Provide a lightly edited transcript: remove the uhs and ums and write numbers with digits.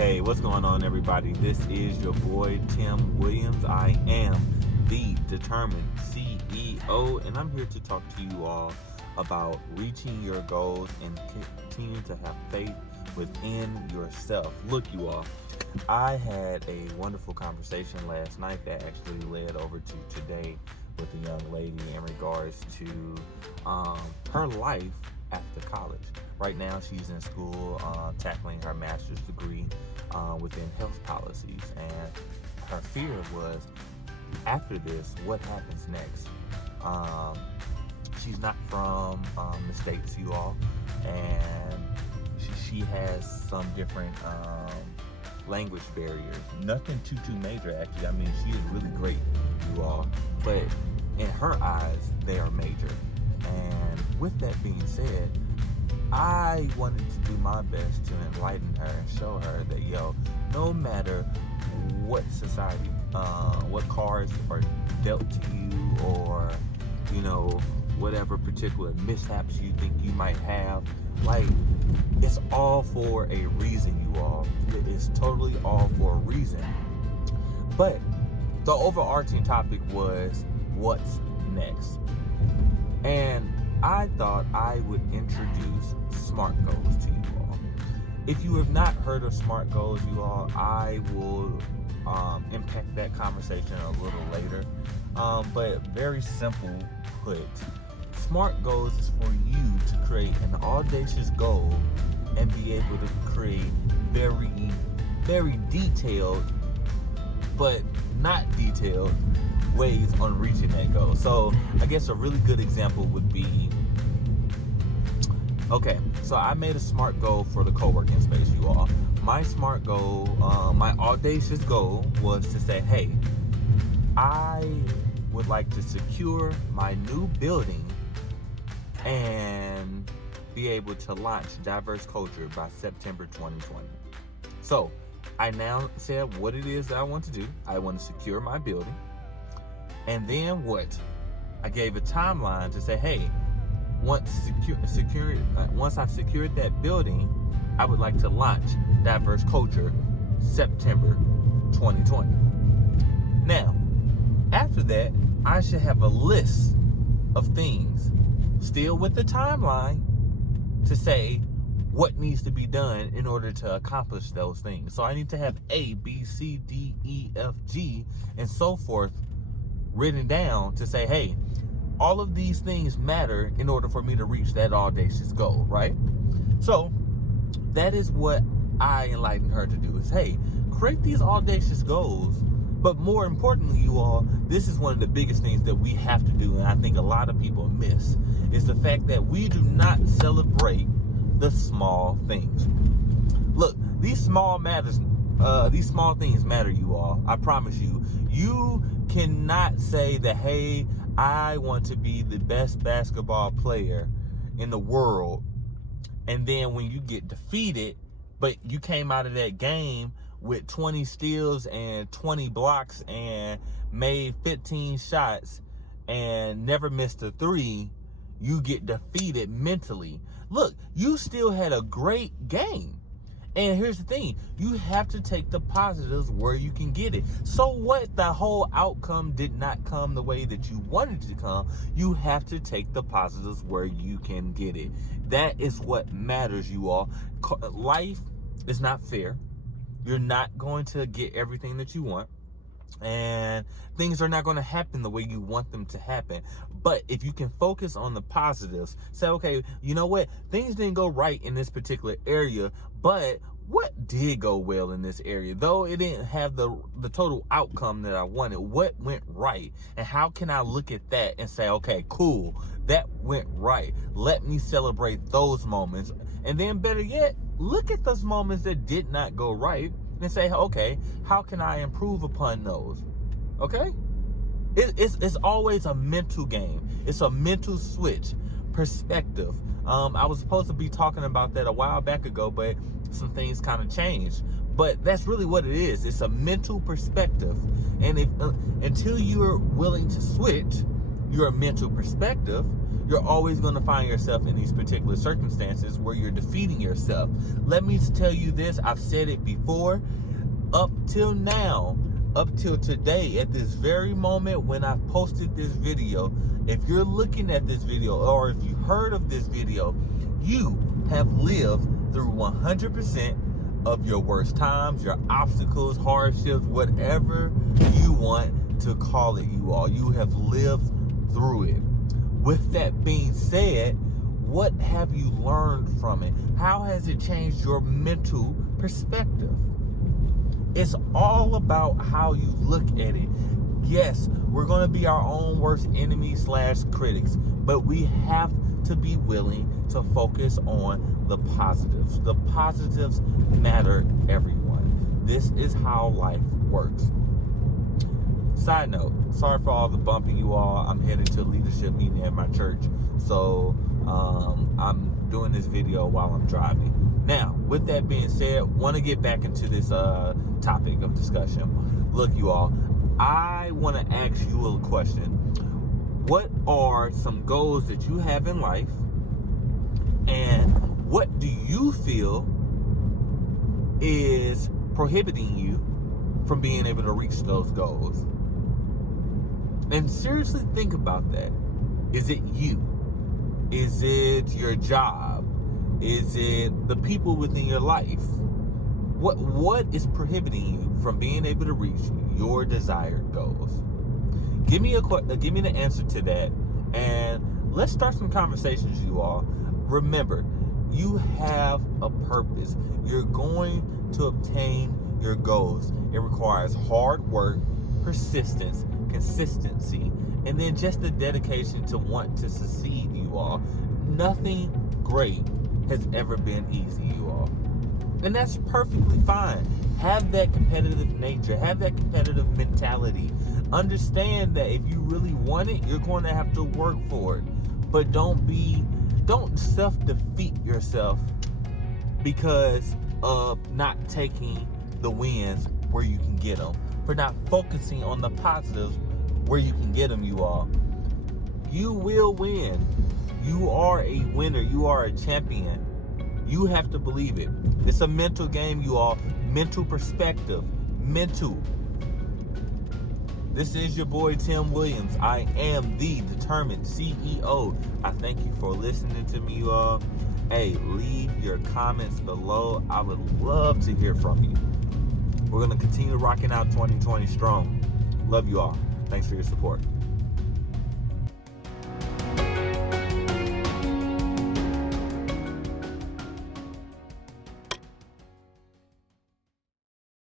Hey, what's going on, everybody? This is your boy, Tim Williams. I am the Determined CEO, and I'm here to talk to you all about reaching your goals and continue to have faith within yourself. Look, you all, I had a wonderful conversation last night that actually led over to today with a young lady in regards to her life after college. Right now, she's in school tackling her master's degree within health policies, and her fear was, after this, what happens next? She's not from the States, you all, and she has some different language barriers. Nothing too major, actually. I mean, she is really great, you all, but in her eyes, they are major. And with that being said, I wanted to do my best to enlighten her and show her that, no matter what society, what cards are dealt to you, or, whatever particular mishaps you think you might have, it's all for a reason, you all. It is totally all for a reason. But the overarching topic was, what's next? And I thought I would introduce SMART goals to you all. If you have not heard of SMART goals, you all, I will impact that conversation a little later. But very simple put, SMART goals is for you to create an audacious goal and be able to create very, very detailed, but not detailed ways on reaching that goal. So I guess a really good example would be, so I made a SMART goal for the co-working space, you all. My SMART goal, my audacious goal was to say, hey, I would like to secure my new building and be able to launch diverse culture by September 2020. So I now said what it is that I want to do. I want to secure my building. And then what? I gave a timeline to say, hey, once I've secured that building, I would like to launch diverse culture September 2020. Now, after that, I should have a list of things, still with the timeline, to say what needs to be done in order to accomplish those things. So I need to have A, B, C, D, E, F, G, and so forth written down to say, hey, all of these things matter in order for me to reach that audacious goal, right? So that is what I enlightened her to do, is, hey, create these audacious goals. But more importantly, you all, this is one of the biggest things that we have to do, and I think a lot of people miss, is the fact that we do not celebrate the small things. Look, these small things matter, you all. I promise you. You cannot say that, hey, I want to be the best basketball player in the world, and then when you get defeated, but you came out of that game with 20 steals and 20 blocks and made 15 shots and never missed a three, you get defeated mentally. Look, you still had a great game. And here's the thing, you have to take the positives where you can get it. So what, the whole outcome did not come the way that you wanted it to come, you have to take the positives where you can get it. That is what matters, you all. Life is not fair. You're not going to get everything that you want, and things are not going to happen the way you want them to happen. But if you can focus on the positives, say, okay, you know what, things didn't go right in this particular area, but what did go well in this area? Though it didn't have the total outcome that I wanted, what went right? And how can I look at that and say, okay, cool, that went right. Let me celebrate those moments. And then better yet, look at those moments that did not go right and say, okay, how can I improve upon those? Okay? It's always a mental game. It's a mental switch, perspective. I was supposed to be talking about that a while back ago, but some things kind of changed. But that's really what it is. It's a mental perspective. And until you're willing to switch, your mental perspective, you're always going to find yourself in these particular circumstances where you're defeating yourself. Let me tell you this, I've said it before, up till now, up till today, at this very moment when I've posted this video, if you're looking at this video or if you heard of this video, you have lived through 100% of your worst times, your obstacles, hardships, whatever you want to call it, you all. You have lived through it. With that being said, what have you learned from it? How has it changed your mental perspective? It's all about how you look at it. Yes, we're going to be our own worst enemy / critics, but we have to be willing to focus on the positives. The positives matter, everyone. This is how life works. Side note, sorry for all the bumping, you all. I'm headed to a leadership meeting at my church, so I'm doing this video while I'm driving. Now, with that being said, want to get back into this topic of discussion. Look, you all, I want to ask you a question. What are some goals that you have in life, and what do you feel is prohibiting you from being able to reach those goals? And seriously think about that. Is it you? Is it your job? Is it the people within your life? What is prohibiting you from being able to reach your desired goals? Give me the answer to that, and let's start some conversations, you all. Remember, you have a purpose. You're going to obtain your goals. It requires hard work, persistence, consistency, and then just the dedication to want to succeed, you all. Nothing great has ever been easy, you all. And that's perfectly fine. Have that competitive nature. Have that competitive mentality. Understand that if you really want it, you're going to have to work for it. But don't self-defeat yourself because of not taking the wins where you can get them. For not focusing on the positives where you can get them, you all. You will win. You are a winner. You are a champion. You have to believe it. It's a mental game, you all. Mental perspective. Mental. This is your boy, Tim Williams. I am the determined CEO. I thank you for listening to me, you all. Hey, leave your comments below. I would love to hear from you. We're going to continue rocking out 2020 strong. Love you all. Thanks for your support.